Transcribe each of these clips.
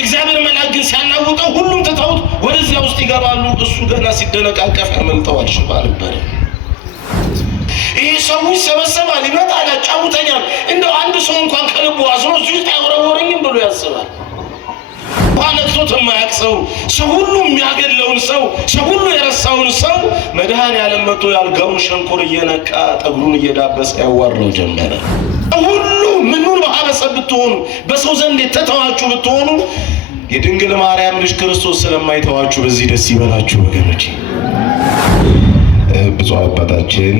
የእግዚአብሔር መልአክ ግን ሲያናውጠው ሁሉም ትተውት ወደዚያ ውስጥ ይገባሉ። እሱ ገና ሲደነቃቀፍ ያመልጠዋል። ሽባ ነበር። ይህ ሰው ይሰበሰባል፣ ይመጣል፣ ያጫውተኛል። እንደው አንድ ሰው እንኳን ከልቡ አዝኖ እዚህ ውስጥ አይወረወረኝም ብሎ ያስባል። ባለቶት የማያውቅ ሰው ሁሉ የሚያገለውን ሰው ሁሉ የረሳውን ሰው መድኃኔዓለም መጥቶ ያልጋውን ሸንኮር እየነቃ ጠጉሩን እየዳበሰ ያዋራው ጀመረ። ሁሉ ምኑን ማህበረሰብ ብትሆኑ በሰው ዘንድ የተተዋችሁ ብትሆኑ የድንግል ማርያም ልጅ ክርስቶስ ስለማይተዋችሁ በዚህ ደስ ይበላችሁ ወገኖቼ። ብፁዕ አባታችን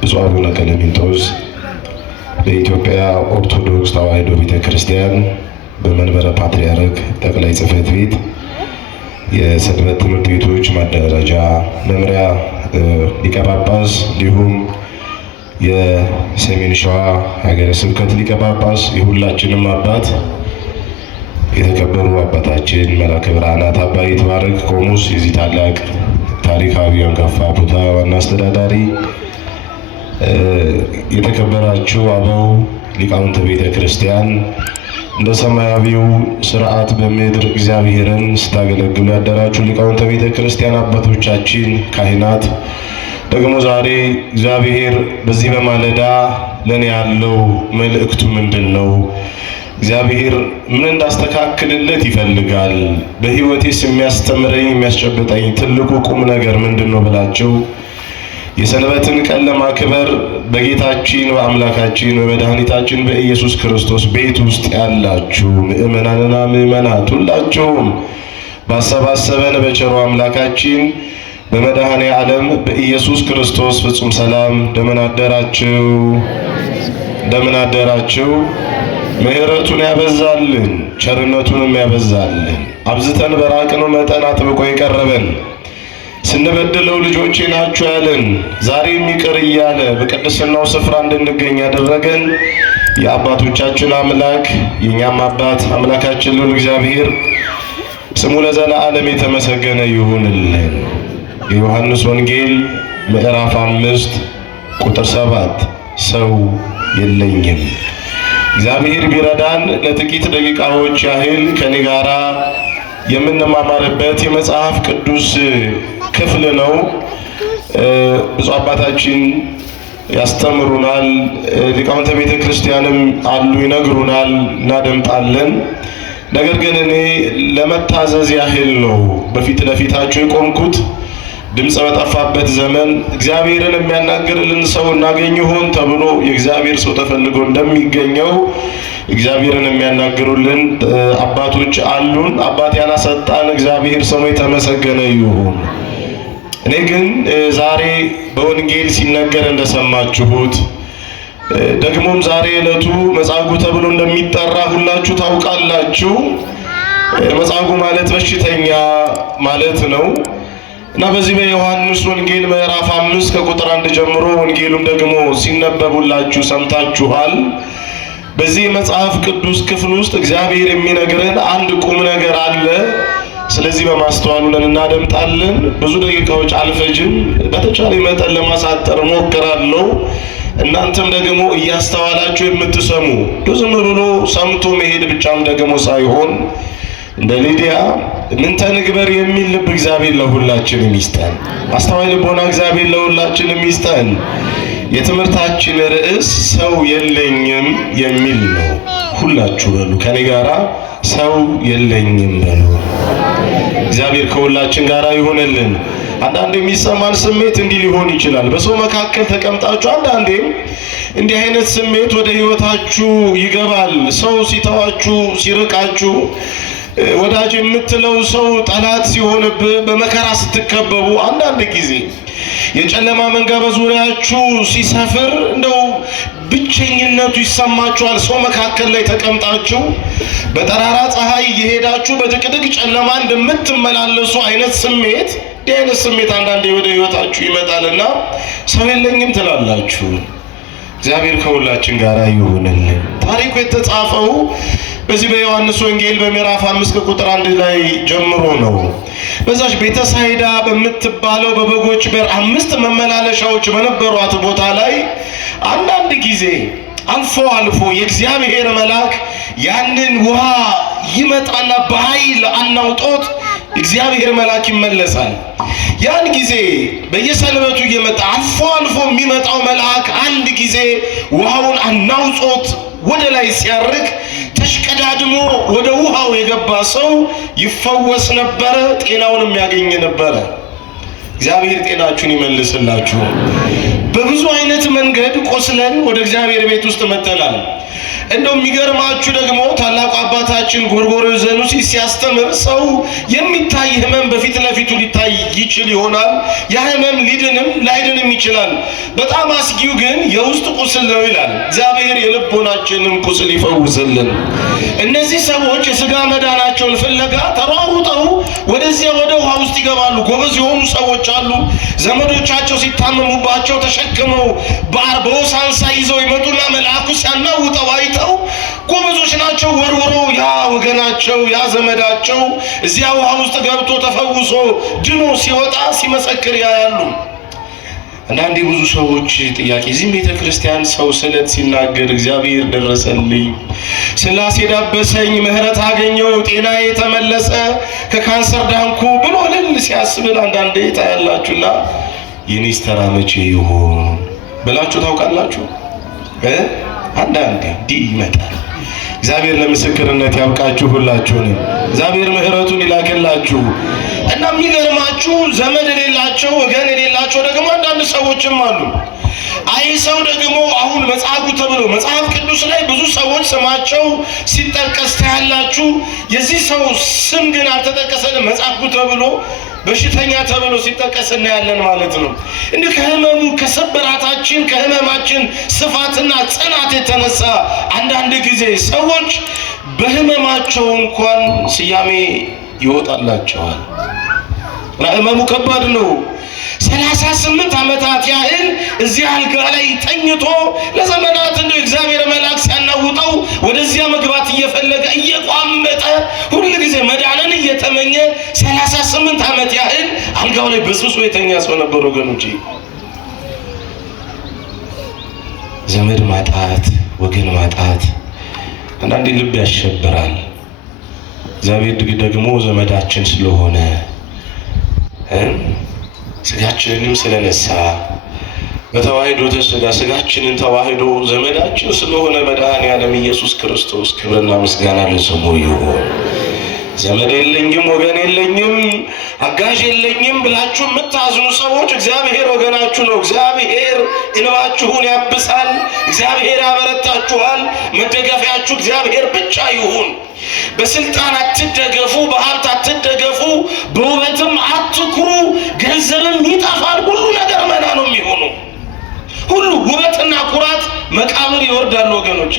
ብፁዕ አቡነ ቀለሚንጦስ በኢትዮጵያ ኦርቶዶክስ ተዋሕዶ ቤተክርስቲያን በመንበረ ፓትርያርክ ጠቅላይ ጽሕፈት ቤት የሰንበት ትምህርት ቤቶች ማደራጃ መምሪያ ሊቀ ጳጳስ እንዲሁም የሰሜን ሸዋ ሀገረ ስብከት ሊቀ ጳጳስ የሁላችንም አባት የተከበሩ አባታችን መላከ ብርሃናት አባ ይትባረክ ቆሞስ የዚህ ታላቅ ታሪካዊ አንጋፋ ቦታ ዋና አስተዳዳሪ፣ የተከበራችሁ አበው ሊቃውንተ ቤተ ክርስቲያን፣ እንደ ሰማያዊው ስርዓት በምድር እግዚአብሔርን ስታገለግሉ ያደራችሁ ሊቃውንተ ቤተ ክርስቲያን አባቶቻችን፣ ካህናት፣ ደግሞ ዛሬ እግዚአብሔር በዚህ በማለዳ ለኔ ያለው መልእክቱ ምንድነው? እግዚአብሔር ምን እንዳስተካክልለት ይፈልጋል? በህይወቴስ የሚያስተምረኝ የሚያስጨብጠኝ ትልቁ ቁም ነገር ምንድነው ብላችሁ የሰንበትን ቀን ለማክበር በጌታችን በአምላካችን በመድኃኒታችን በኢየሱስ ክርስቶስ ቤት ውስጥ ያላችሁ ምእመናንና ምእመናት ሁላችሁም ባሰባሰበን በቸሩ አምላካችን በመድኃኔዓለም በኢየሱስ ክርስቶስ ፍጹም ሰላም እንደምን አደራችሁ? እንደምን አደራችሁ? ምሕረቱን ያበዛልን ቸርነቱንም ያበዛልን አብዝተን በራቅነው መጠን አጥብቆ የቀረበን ስንበድለው ልጆቼ ናችሁ ያለን ዛሬም ይቅር እያለ በቅድስናው ስፍራ እንድንገኝ ያደረገን የአባቶቻችን አምላክ የኛም አባት አምላካችን ልዑል እግዚአብሔር ስሙ ለዘለዓለም የተመሰገነ ይሁንልን። የዮሐንስ ወንጌል ምዕራፍ 5 ቁጥር 7 ሰው የለኝም። እግዚአብሔር ቢረዳን ለጥቂት ደቂቃዎች ያህል ከኔ ጋራ የምንማማርበት የመጽሐፍ ቅዱስ ክፍል ነው። ብፁዕ አባታችን ያስተምሩናል፣ ሊቃውንተ ቤተ ክርስቲያንም አሉ ይነግሩናል፣ እናደምጣለን። ነገር ግን እኔ ለመታዘዝ ያህል ነው በፊት ለፊታችሁ የቆምኩት። ድምፅ በጠፋበት ዘመን እግዚአብሔርን የሚያናግርልን ሰው እናገኝ ይሆን ተብሎ የእግዚአብሔር ሰው ተፈልጎ እንደሚገኘው እግዚአብሔርን የሚያናግሩልን አባቶች አሉን። አባት ያላሰጣን እግዚአብሔር ስሙ የተመሰገነ ይሁን። እኔ ግን ዛሬ በወንጌል ሲነገር እንደሰማችሁት ደግሞም ዛሬ ዕለቱ መጻጉዕ ተብሎ እንደሚጠራ ሁላችሁ ታውቃላችሁ። መጻጉዕ ማለት በሽተኛ ማለት ነው እና በዚህ በዮሐንስ ወንጌል ምዕራፍ 5 ከቁጥር 1 ጀምሮ ወንጌሉም ደግሞ ሲነበቡላችሁ ሰምታችኋል። በዚህ መጽሐፍ ቅዱስ ክፍል ውስጥ እግዚአብሔር የሚነግረን አንድ ቁም ነገር አለ። ስለዚህ በማስተዋል እናደምጣለን። ብዙ ደቂቃዎች አልፈጅም። በተቻለ መጠን ለማሳጠር ሞክራለሁ። እናንተም ደግሞ እያስተዋላችሁ የምትሰሙ ዝም ብሎ ሰምቶ መሄድ ብቻም ደግሞ ሳይሆን እንደ ሊዲያ ምን ተንግበር የሚል ልብ እግዚአብሔር ለሁላችንም ይስጠን። አስተዋይ ልቦና እግዚአብሔር ለሁላችንም ይስጠን። የትምህርታችን ርዕስ ሰው የለኝም የሚል ነው። ሁላችሁ በሉ ከኔ ጋራ ሰው የለኝም በሉ። እግዚአብሔር ከሁላችን ጋራ ይሁንልን። አንዳንዴ የሚሰማን ስሜት እንዲህ ሊሆን ይችላል። በሰው መካከል ተቀምጣችሁ አንዳንዴም እንዲህ አይነት ስሜት ወደ ህይወታችሁ ይገባል። ሰው ሲተዋችሁ ሲርቃችሁ ወዳጅ የምትለው ሰው ጠላት ሲሆንብህ በመከራ ስትከበቡ አንዳንድ ጊዜ የጨለማ መንጋ በዙሪያችሁ ሲሰፍር እንደው ብቸኝነቱ ይሰማችኋል። ሰው መካከል ላይ ተቀምጣችሁ በጠራራ ፀሐይ እየሄዳችሁ በድቅድቅ ጨለማ እንደምትመላለሱ አይነት ስሜት እንዲህ አይነት ስሜት አንዳንዴ ወደ ህይወታችሁ ይመጣልና ሰው የለኝም ትላላችሁ። እግዚአብሔር ከሁላችን ጋር ይሁንልን። ታሪኩ የተጻፈው በዚህ በዮሐንስ ወንጌል በምዕራፍ 5 ቁጥር 1 ላይ ጀምሮ ነው። በዛች ቤተሳይዳ በምትባለው በበጎች በር 5 መመላለሻዎች በነበሯት ቦታ ላይ አንዳንድ ጊዜ አልፎ አልፎ የእግዚአብሔር መልአክ ያንን ውሃ ይመጣና በኃይል አናውጦት እግዚአብሔር መልአክ ይመለሳል። ያን ጊዜ በየሰንበቱ እየመጣ አልፎ አልፎ የሚመጣው መልአክ አንድ ጊዜ ውሃውን አናውጦት ወደ ላይ ሲያርግ ተሽቀዳድሞ ወደ ውሃው የገባ ሰው ይፈወስ ነበረ፣ ጤናውንም ያገኝ ነበረ። እግዚአብሔር ጤናችሁን ይመልስላችሁ። በብዙ አይነት መንገድ ቆስለን ወደ እግዚአብሔር ቤት ውስጥ መጥተናል። እንደው የሚገርማችሁ ደግሞ ታላቁ አባታችን ጎርጎርዮስ ዘኑሲ ሲያስተምር ሰው የሚታይ ህመም በፊት ለፊቱ ሊታይ ይችል ይሆናል። ያ ህመም ሊድንም ላይድንም ይችላል። በጣም አስጊው ግን የውስጥ ቁስል ነው ይላል። እግዚአብሔር የልቦናችንን ቁስል ይፈውስልን። እነዚህ ሰዎች የስጋ መዳናቸውን ፍለጋ ተሯሩጠው ወደዚያ ወደ ውሃ ውስጥ ይገባሉ። ጎበዝ የሆኑ ሰዎች አሉ። ዘመዶቻቸው ሲታመሙባቸው ተሸክመው በወሳንሳ ይዘው ይመጡና መልአኩ ሲያናውጠው አይተው ጎበዞች ናቸው። ወርውረው ያ ወገናቸው ያ ዘመዳቸው እዚያ ውሃ ውስጥ ገብቶ ተፈውሶ ድኖ ሲወጣ ሲመሰክር ያያሉ። አንዳንዴ ብዙ ሰዎች ጥያቄ እዚህ ቤተክርስቲያን ሰው ስለት ሲናገር እግዚአብሔር ደረሰልኝ፣ ስላሴ ዳበሰኝ፣ ምህረት አገኘው፣ ጤናዬ ተመለሰ፣ ከካንሰር ዳንኩ ብሎ ልል ሲያስብል አንዳንዴ ታያላችሁና የኔስ ተራ መቼ ይሆን ብላችሁ ታውቃላችሁ? አንዳንዴ እንዲህ ይመጣል። እግዚአብሔር ለምስክርነት ያብቃችሁ ሁላችሁንም። እግዚአብሔር ምህረቱን ይላክላችሁ። እና የሚገርማችሁ ዘመድ የሌላቸው ወገን የሌላቸው ደግሞ አንዳንድ ሰዎችም አሉ። አይ ሰው ደግሞ አሁን መጽሐፉ ተብሎ መጽሐፍ ቅዱስ ላይ ብዙ ሰዎች ስማቸው ሲጠቀስ ታያላችሁ። የዚህ ሰው ስም ግን አልተጠቀሰንም። መጽሐፉ ተብሎ በሽተኛ ተብሎ ሲጠቀስ እናያለን ማለት ነው። እንዲህ ከህመሙ ከስብራታችን ከህመማችን ስፋትና ጽናት የተነሳ አንዳንድ ጊዜ ሰዎች በህመማቸው እንኳን ስያሜ ይወጣላቸዋል። ህመሙ ከባድ ነው። 38 ዓመታት ያህል እዚህ አልጋ ላይ ተኝቶ ለዘመናት እንደው እግዚአብሔር መልአክ ሲያናውጠው ወደዚያ መግባት እየፈለገ እየቋመጠ ሁሉ ጊዜ መዳንን እየተመኘ 38 ዓመት ያህል አልጋው ላይ በስብሶ የተኛ ሰው ነበር ወገኖቼ። ዘመድ ማጣት፣ ወገን ማጣት አንዳንዴ ልብ ያሸብራል። እግዚአብሔር ደግሞ ዘመዳችን ስለሆነ ስጋችንንም ስለነሳ በተዋህዶ ተስጋ ስጋችንን ተዋህዶ ዘመዳችን ስለሆነ መድኃኔዓለም ኢየሱስ ክርስቶስ ክብርና ምስጋና ለስሙ ይሁን። ዘመድ የለኝም ወገን የለኝም አጋዥ የለኝም ብላችሁ የምታዝኑ ሰዎች እግዚአብሔር ወገናችሁ ነው። እግዚአብሔር እንባችሁን ያብሳል። እግዚአብሔር ያበረታችኋል። መደገፊያችሁ እግዚአብሔር ብቻ ይሁን። በስልጣን አትደገፉ፣ በሀብት አትደገፉ፣ በውበትም አትኩሩ። ገንዘብም ይጠፋል፣ ሁሉ ነገር መና ነው የሚሆኑ። ሁሉ ውበትና ኩራት መቃብር ይወርዳል ወገኖቼ።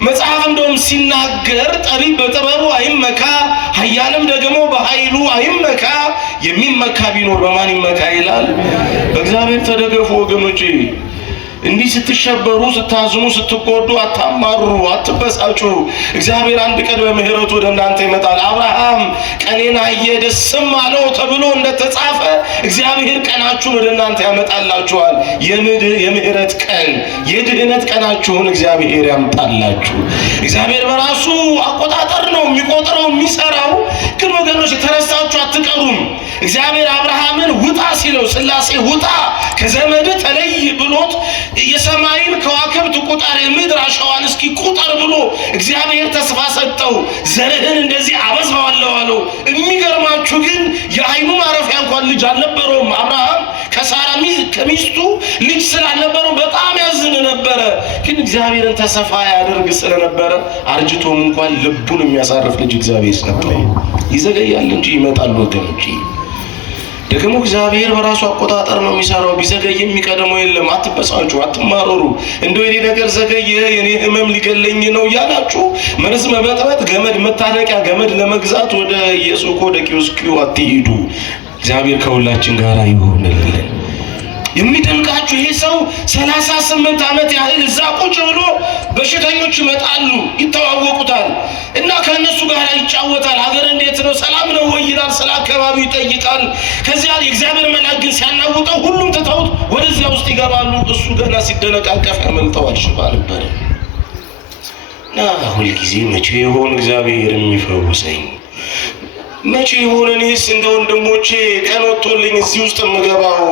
መጽሐፍ እንደውም ሲናገር ጠቢብ በጥበቡ አይመካ፣ ኃያልም ደግሞ በኃይሉ አይመካ፣ የሚመካ ቢኖር በማን ይመካ ይላል? በእግዚአብሔር ተደገፉ ወገኖቼ። እንዲህ ስትሸበሩ፣ ስታዝኑ፣ ስትጎዱ አታማሩ፣ አትበሳጩ። እግዚአብሔር አንድ ቀን በምህረቱ ወደ እናንተ ይመጣል። አብርሃም ቀኔን አየ ደስም አለው ተብሎ እንደተጻፈ እግዚአብሔር ቀናችሁን ወደ እናንተ ያመጣላችኋል። የምህረት ቀን የድህነት ቀናችሁን እግዚአብሔር ያምጣላችሁ። እግዚአብሔር በራሱ አቆጣጠር ነው የሚቆጥረው የሚሰራው። ግን ወገኖች ተረስታችሁ አትቀሩም። እግዚአብሔር አብርሃምን ውጣ ሲለው ስላሴ ውጣ ከዘመድ ተለይ ብሎት የሰማይን ከዋክብት ቁጠር የምድር አሸዋን እስኪ ቁጠር ብሎ እግዚአብሔር ተስፋ ሰጠው። ዘርህን እንደዚህ አበዛዋለሁ አለው። የሚገርማችሁ ግን የዓይኑ ማረፊያ እንኳን ልጅ አልነበረውም። አብርሃም ከሳራ ከሚስቱ ልጅ ስላልነበረው በጣም ያዝን ነበረ። ግን እግዚአብሔርን ተስፋ ያደርግ ስለነበረ አርጅቶም እንኳን ልቡን የሚያሳርፍ ልጅ እግዚአብሔር ሰጠው። ይዘገያል እንጂ ይመጣል ወገኖች። ደግሞ እግዚአብሔር በራሱ አቆጣጠር ነው የሚሰራው። ቢዘገይ የሚቀደመው የለም። አትበሳጩ፣ አትማረሩ። እንደው የኔ ነገር ዘገየ የኔ ህመም ሊገለኝ ነው ያላችሁ መርዝ መበጥበጥ፣ ገመድ መታረቂያ ገመድ ለመግዛት ወደ የሱቅ ወደ ኪዮስኩ አትሂዱ። እግዚአብሔር ከሁላችን ጋር ይሁንልን። የሚደንቃችሁ ይሄ ሰው 38 ዓመት ያህል እዛ ቁጭ ብሎ በሽተኞች ይመጣሉ፣ ይተዋወቁታል እና ከነሱ ጋር ይጫወታል። ሀገር እንዴት ነው ሰላም ነው ወይ ይላል፣ ስለ አካባቢው ይጠይቃል። ከዚያ የእግዚአብሔር መልአክ ግን ሲያናውጠው ሁሉም ትተውት ወደዚያ ውስጥ ይገባሉ። እሱ ገና ሲደነቃቀፍ ያመልጠዋል። ሽባ ነበረ። ሁል ጊዜ መቼ ይሆን እግዚአብሔር የሚፈውሰኝ? መቼ ይሆን እኔስ እንደ ወንድሞቼ ቀን ወጥቶልኝ እዚህ ውስጥ የምገባው?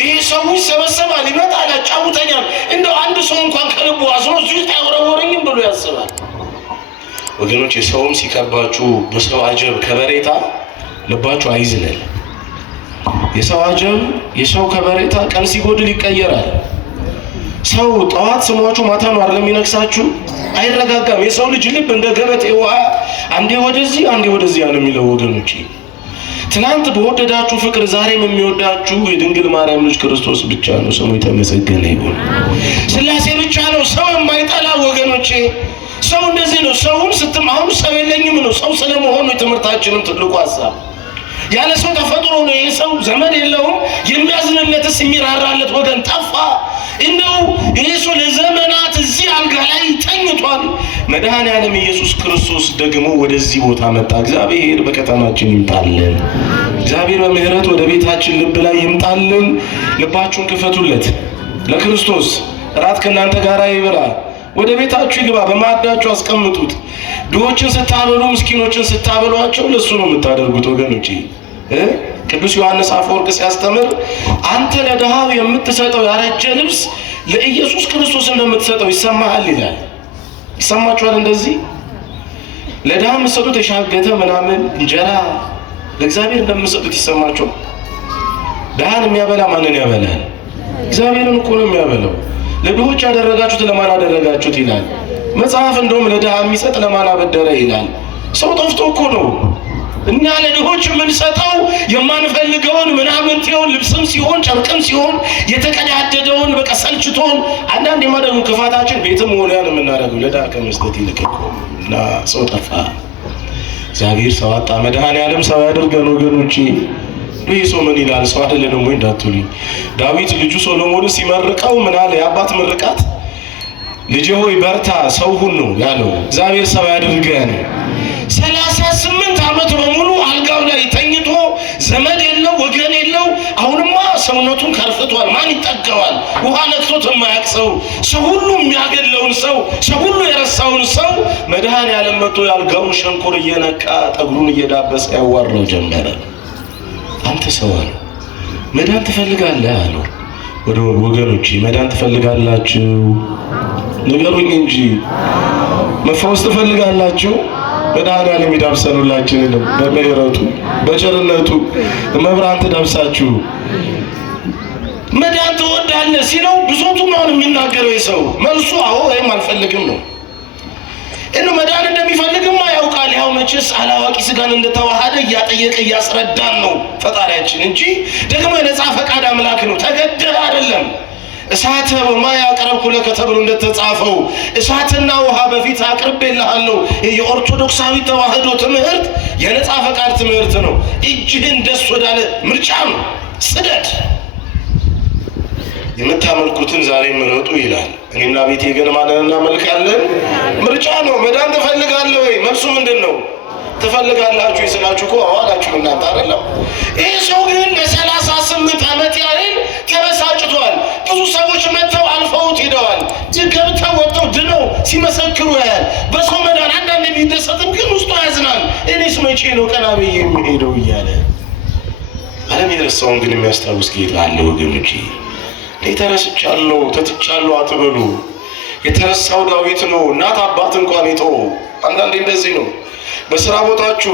ይሄ ሰው ይሰበሰባል፣ ይመጣል፣ ያጫውተኛል። እንደው አንድ ሰው እንኳን ከልቡ አዝኖ እዚህ ውስጥ አይወረወረኝም ብሎ ያስባል። ወገኖች ሰውም ሲከባችሁ በሰው አጀብ ከበሬታ ልባችሁ አይዝለል። የሰው አጀብ የሰው ከበሬታ ቀን ሲጎድል ይቀየራል። ሰው ጠዋት ስሟችሁ ማታ ነው አይደለም የሚነክሳችሁ? አይረጋጋም። የሰው ልጅ ልብ እንደ ገበጤ ውሃ አንዴ ወደዚህ አንዴ ወደዚህ ነው የሚለው። ወገኖቼ ትናንት በወደዳችሁ ፍቅር ዛሬም የሚወዳችሁ የድንግል ማርያም ልጅ ክርስቶስ ብቻ ነው። ስሙ የተመሰገነ ይሁን። ሥላሴ ብቻ ነው ሰው የማይጠላ። ወገኖቼ ሰው እንደዚህ ነው። ሰውን ስትማሙ ሰው የለኝም ነው። ሰው ስለመሆኑ የትምህርታችንም ትልቁ ሐሳብ ያለ ሰው ተፈጥሮ ነው። ይሄ ሰው ዘመድ የለውም። የሚያዝንለትስ የሚራራለት ወገን ጠፋ። እንደው ይሄ ሰው ለዘመናት እዚህ አልጋ ላይ ተኝቷል። መድኃኔዓለም ኢየሱስ ክርስቶስ ደግሞ ወደዚህ ቦታ መጣ። እግዚአብሔር በከተማችን ይምጣልን። እግዚአብሔር በምህረት ወደ ቤታችን ልብ ላይ ይምጣልን። ልባችሁን ክፈቱለት ለክርስቶስ። እራት ከእናንተ ጋር ይብላ፣ ወደ ቤታችሁ ይግባ፣ በማዕዳችሁ አስቀምጡት። ድሆችን ስታበሉ ምስኪኖችን ስታበሏቸው ለሱ ነው የምታደርጉት። ወገኖቼ ቅዱስ ዮሐንስ አፈወርቅ ሲያስተምር አንተ ለድሃው የምትሰጠው ያረጀ ልብስ ለኢየሱስ ክርስቶስ እንደምትሰጠው ይሰማሃል ይላል። ይሰማችኋል? እንደዚህ ለድሃ የምትሰጡት የሻገተ ምናምን እንጀራ ለእግዚአብሔር እንደምትሰጡት ይሰማችኋል? ድሃን የሚያበላ ማንን ያበላል? እግዚአብሔርን እኮ ነው የሚያበላው። ለድሆች ያደረጋችሁት ለማን አደረጋችሁት ይላል መጽሐፍ። እንደውም ለድሃ የሚሰጥ ለማን አበደረ ይላል። ሰው ጠፍቶ እኮ ነው እኛ ለድሆች የምንሰጠው የማንፈልገውን ምናምን ሲሆን ልብስም ሲሆን ጨርቅም ሲሆን የተቀዳደደውን በቃ ሰልችቶን አንዳንድ የማደጉ ክፋታችን ቤትም ሆነን የምናደርገው ለድሃ ከመስጠት ይልቅ እና ሰው ጠፋ። እግዚአብሔር ሰው አጣ። መድኃኔዓለም ሰው ያደርገን ወገኖቼ። ይህ ሰው ምን ይላል? ሰው አይደለም ወይ እንዳትሉኝ፣ ዳዊት ልጁ ሶሎሞንን ሲመርቀው ምን አለ? የአባት ምርቃት ልጄ ሆይ በርታ ሰው ሁን ነው ያለው። እግዚአብሔር ሰው ያድርገን። 38 ዓመት በሙሉ አልጋው ላይ ተኝቶ ዘመድ የለው ወገን የለው። አሁንማ ሰውነቱን ከርፍቷል። ማን ይጠጋዋል? ውሃ ነክቶት የማያውቅ ሰው፣ ሰው ሁሉ የሚያገለውን ሰው፣ ሰው ሁሉ የረሳውን ሰው መድኃኔዓለም መጥቶ ያልጋውን ሸንኮር እየነቃ ጠጉሩን እየዳበሰ ያዋራው ጀመረ። አንተ ሰው አለ መዳን ትፈልጋለህ አለው። ወደ ወገኖቼ መዳን ትፈልጋላችሁ? ንገሩኝ እንጂ መፈወስ ትፈልጋላችሁ? መድኃኔዓለም ይዳብሰን ሁላችንንም በምህረቱ በቸርነቱ መብራን ትዳብሳችሁ። መዳን ትወዳለህ ሲለው ብዙቱ ነው የሚናገረው የሰው መልሱ አዎ ወይም አልፈልግም ነው። እነ መዳን እንደሚፈልግማ ያውቃል። ያው መቼስ አላዋቂ ስጋን እንደተዋሃደ እያጠየቀ እያስረዳን ነው ፈጣሪያችን እንጂ ደግሞ የነጻ ፈቃድ አምላክ ነው። ተገደህ አይደለም። እሳተ ወማይ አቀረብኩ ለከ ተብሎ እንደተጻፈው እሳትና ውሃ በፊት አቅርቤልሃለሁ። የኦርቶዶክሳዊ ተዋህዶ ትምህርት የነጻ ፈቃድ ትምህርት ነው። እጅህን ደስ ወዳለ ምርጫ ነው። ስደድ፣ የምታመልኩትን ዛሬ ምረጡ ይላል። እኔና ቤቴ ግን ማንን እናመልካለን? ምርጫ ነው። መዳን ትፈልጋለህ ወይ? መልሱ ምንድን ነው? ትፈልጋላችሁ ይስላችሁ እኮ አዋላችሁ እናንተ አይደለም። ይህ ሰው ግን ለ38 ዓመት ያህል ተበሳጭቷል። ብዙ ሰዎች መጥተው አልፈውት ሄደዋል። ገብተው ወጥተው ድነው ሲመሰክሩ ያያል። በሰው መዳን አንዳንድ የሚደሰትም ግን ውስጡ ያዝናል። እኔስ መቼ ነው ቀና ብዬ የሚሄደው እያለ ዓለም የረሳውን ግን የሚያስታውስ ጌታ አለ ወገኖቼ። ተረስቻለሁ ተትቻለሁ አትበሉ። የተረሳው ዳዊት ነው እናት አባት እንኳን የተወው። አንዳንዴ እንደዚህ ነው። በስራ ቦታችሁ፣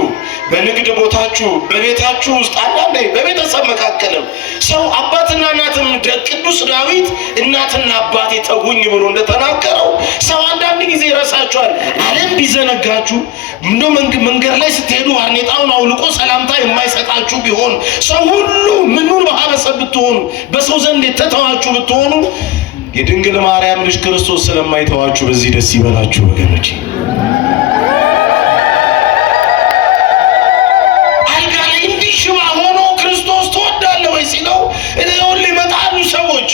በንግድ ቦታችሁ፣ በቤታችሁ ውስጥ አንዳንዴ በቤተሰብ መካከልም ሰው አባትና እናትም ቅዱስ ዳዊት እናትና አባቴ ተውኝ ብሎ እንደተናገረው ሰው አንዳንድ ጊዜ ይረሳችኋል። ዓለም ቢዘነጋችሁ እንደው መንገድ ላይ ስትሄዱ ባርኔጣውን አውልቆ ሰላምታ የማይሰጣችሁ ቢሆን ሰው ሁሉ ምኑን ማህበረሰብ ብትሆኑ በሰው ዘንድ የተተዋችሁ ብትሆኑ የድንግል ማርያም ልጅ ክርስቶስ ስለማይተዋችሁ በዚህ ደስ ይበላችሁ ወገኖቼ። ሽባ ሆኖ ክርስቶስ ትወዳለህ ወይ ሲለው እኔውን ሊመጣሉ ሰዎች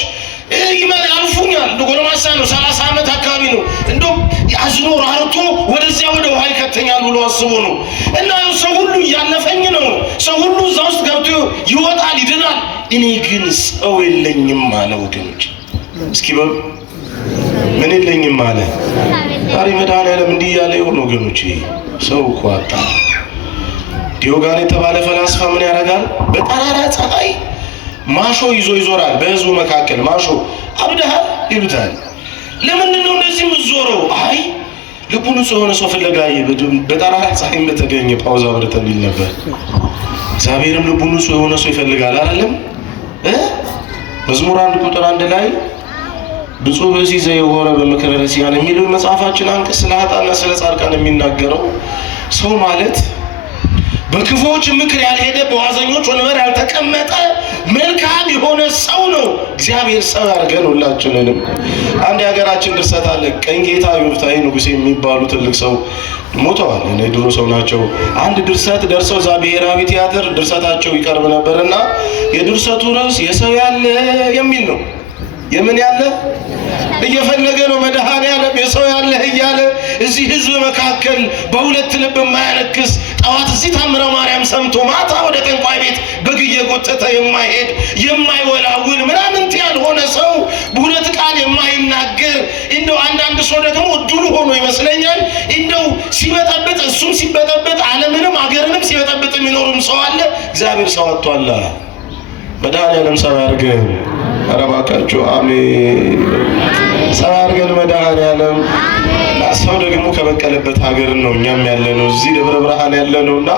ያልፉኛል። ጎረማሳ ነው፣ 30 ዓመት አካባቢ ነው። እንደው አዝኖ ራርቶ ወደዚያ ወደ ውሃ ይከተኛል ብሎ አስቦ ነው። እና ሰው ሁሉ እያለፈኝ ነው። ሰው ሁሉ እዛ ውስጥ ገብቶ ይወጣል ይድናል። እኔ ግን ሰው የለኝም አለ ወገኖች። እስኪ ምን የለኝም አለ? ዛሬ መድኃኒዓለም እንዲህ ያለ ይሆን ወገኖቼ? ሰው እኮ አጣ። ዲዮጋን የተባለ ፈላስፋ ምን ያደርጋል? በጠራራ ፀሐይ ማሾ ይዞ ይዞራል። በህዝቡ መካከል ማሾ አብደሃል ይሉታል። ለምንድን ነው እንደዚህ የምትዞረው? አይ ልቡ ንጹህ የሆነ ሰው ፍለጋ በጠራራ ፀሐይ በተገኘ ፓውዛ ብርተን ይል ነበር። እግዚአብሔርም ልቡ ንጹህ የሆነ ሰው ይፈልጋል አይደለም? መዝሙር 1 ቁጥር 1 ላይ ብፁዕ ብእሲ ዘየሆረ በምክረ ረሲያን የሚለው መጽሐፋችን አንቀጽ ስለ ኃጥአንና ስለ ጻድቃን የሚናገረው ሰው ማለት በክፉዎች ምክር ያልሄደ በዋዘኞች ወንበር ያልተቀመጠ መልካም የሆነ ሰው ነው። እግዚአብሔር ሰው ያድርገን ሁላችንንም። አንድ የሀገራችን ድርሰት አለ። ቀኝ ጌታ ዮፍታሔ ንጉሴ የሚባሉ ትልቅ ሰው ሞተዋል። የድሮ ሰው ናቸው። አንድ ድርሰት ደርሰው እዛ ብሔራዊ ቲያትር ድርሰታቸው ይቀርብ ነበርና የድርሰቱ ርዕስ የሰው ያለ የሚል ነው። የምን ያለ እየፈለገ ነው መድኃኒዓለም የሰው ያለ እያለ እዚህ ህዝብ መካከል በሁለት ልብ የማያነክስ ጠዋት እዚህ ታምረ ማርያም ሰምቶ ማታ ወደ ጠንቋይ ቤት በግ እየጎተተ የማይሄድ የማይወላውል ምናምንት ያልሆነ ሰው በሁለት ቃል የማይናገር እንደው አንዳንድ ሰው ደግሞ እድሉ ሆኖ ይመስለኛል እንደው ሲበጠብጥ እሱም ሲበጠብጥ ዓለምንም አገርንም ሲበጠብጥ የሚኖርም ሰው አለ። እግዚአብሔር ሰው አጥቷል። መድኃኒዓለም ሰው ያድርገን። ኧረ እባካችሁ አሜን። ሰው ያድርገን መድኃኒዓለም። ሰው ደግሞ ከበቀለበት ሀገር ነው እኛም ያለነው እዚህ ደብረ ብርሃን ያለነውና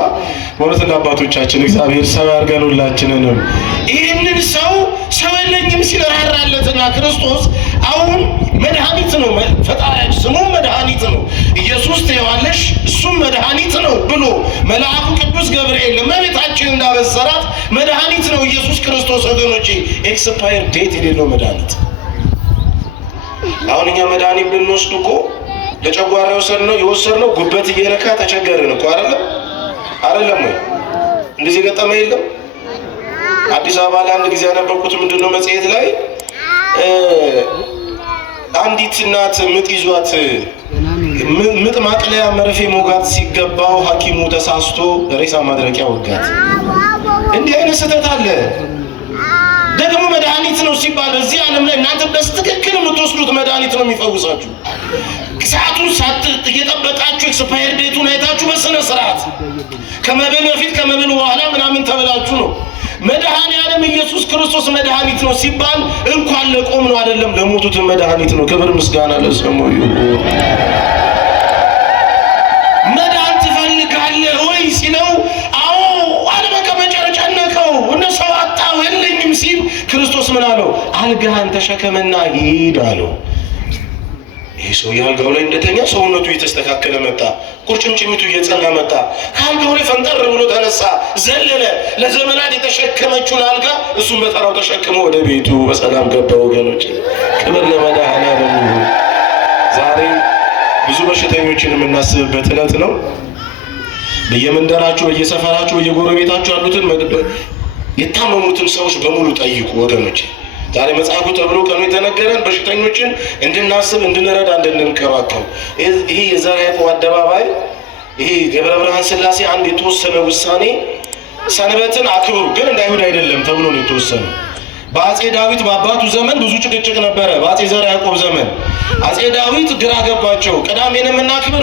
በእውነት እንደ አባቶቻችን እግዚአብሔር ሰው ያድርገን ሁላችንንም። ይህንን ሰው የለኝም ሲል ራራለትና ክርስቶስ አሁን መድኃኒት ነው። ፈጣሪያችን ስሙም መድኃኒት ነው። ኢየሱስ ትየዋለሽ እሱም መድኃኒት ነው ብሎ መልአኩ ቅዱስ ገብርኤል ለእመቤታችን እንዳበሰራት መድኃኒት ነው ኢየሱስ ክርስቶስ። ወገኖቼ ኤክስፓየር ዴት የሌለው መድኃኒት። አሁን እኛ መድኃኒት ብንወስድ እኮ ለጨጓራ የወሰድነው ጉበት እየነካ ተቸገርን እኮ አይደለም ወይ? እንደዚህ ገጠመ የለም? አዲስ አበባ ላይ አንድ ጊዜ ያነበብኩት ምንድነው መጽሔት ላይ አንዲት እናት ምጥ ይዟት ምጥ ማቅለያ መርፌ ሞጋት ሲገባው ሐኪሙ ተሳስቶ ሬሳ ማድረቂያ ወጋት። እንዲህ አይነት ስህተት አለ። ደግሞ መድኃኒት ነው ሲባል በዚህ ዓለም ላይ እናንተ በትክክል የምትወስዱት መድኃኒት ነው የሚፈውሳችሁ። ሰዓቱን እየጠበቃችሁ ኤክስፓየር ዴቱን አይታችሁ በስነ ስርዓት ከመብል በፊት ከመብል በኋላ ምናምን ተበላችሁ ነው። መድኃኒዓለም ኢየሱስ ክርስቶስ መድኃኒት ነው ሲባል እንኳን ለቆም ነው አይደለም ለሞቱት መድኃኒት ነው። ክብር ምስጋና ለስሙ ይሁን። መዳን ትፈልጋለህ ወይ ሲለው አዎ አለ። በቃ መጨረሻ ነቀው እንደ ሰው አጣው የለኝም ሲል ክርስቶስ ምን አለው? አልጋህን ተሸከመና ሂድ አለው። ይህ ሰው የአልጋው ላይ እንደተኛ ሰውነቱ እየተስተካከለ መጣ። ቁርጭምጭሚቱ እየጸና መጣ። ከአልጋው ላይ ፈንጠር ብሎ ተነሳ፣ ዘለለ። ለዘመናት የተሸከመችውን አልጋ እሱም በተራው ተሸክሞ ወደ ቤቱ በሰላም ገባ። ወገኖች ክብር ለመድኃኒዓለም ይሁን። ዛሬ ብዙ በሽተኞችን የምናስብበት ዕለት ነው። በየመንደራችሁ፣ በየሰፈራችሁ፣ በየጎረቤታችሁ ያሉትን የታመሙትን ሰዎች በሙሉ ጠይቁ ወገኖች። ዛሬ መጽሐፉ ተብሎ ቀኑ የተነገረን በሽተኞችን እንድናስብ፣ እንድንረዳ፣ እንድንንከባከብ። ይሄ የዘርዓ ያዕቆብ አደባባይ ይሄ ደብረ ብርሃን ሥላሴ አንድ የተወሰነ ውሳኔ ሰንበትን አክብሩ ግን እንደ አይሁድ አይደለም ተብሎ ነው የተወሰነው። በአጼ ዳዊት በአባቱ ዘመን ብዙ ጭቅጭቅ ነበረ። በአጼ ዘርዓ ያዕቆብ ዘመን አጼ ዳዊት ግራ ገባቸው። ቅዳሜንም እናክብር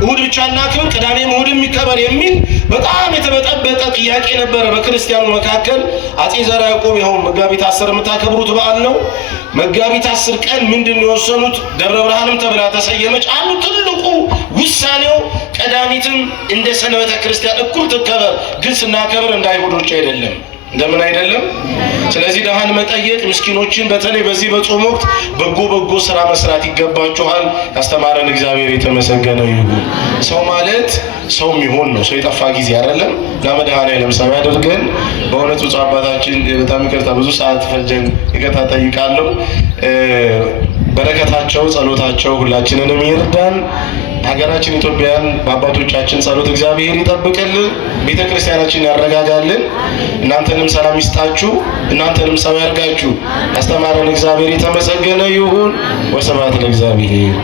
እሁድ ብቻ እናክብር፣ ቅዳሜም እሁድም ይከበር የሚል በጣም የተበጠበጠ ጥያቄ ነበረ በክርስቲያኑ መካከል። አጼ ዘርዓ ያዕቆብ ይኸው መጋቢት 10 የምታከብሩት በዓል ነው። መጋቢት 10 ቀን ምንድን የወሰኑት? ደብረ ብርሃንም ተብላ ተሰየመች። አንዱ ትልቁ ውሳኔው ቀዳሚትም እንደ ሰንበተ ክርስቲያን እኩል ትከበር፣ ግን ስናከብር እንደ አይሁዶች አይደለም። እንደምን አይደለም? ስለዚህ ደሃን መጠየቅ፣ ምስኪኖችን በተለይ በዚህ በጾም ወቅት በጎ ስራ መስራት ይገባችኋል። ያስተማረን እግዚአብሔር የተመሰገነ ይሁን። ሰው ማለት ሰው የሚሆን ነው። ሰው የጠፋ ጊዜ አይደለም። ለመድኃኒዓለም ሰው ያደርገን። በእውነቱ ብፁዕ አባታችን በጣም ይቅርታ ብዙ ሰዓት ፈጀን፣ ይቅርታ ጠይቃለሁ። በረከታቸው ጸሎታቸው ሁላችንንም ይርዳን። ሀገራችን ኢትዮጵያን በአባቶቻችን ጸሎት እግዚአብሔር ይጠብቅልን፣ ቤተክርስቲያናችን ያረጋጋልን። እናንተንም ሰላም ይስጣችሁ፣ እናንተንም ሰው ያርጋችሁ። ያስተማረን እግዚአብሔር የተመሰገነ ይሁን። ወስብሐት ለእግዚአብሔር።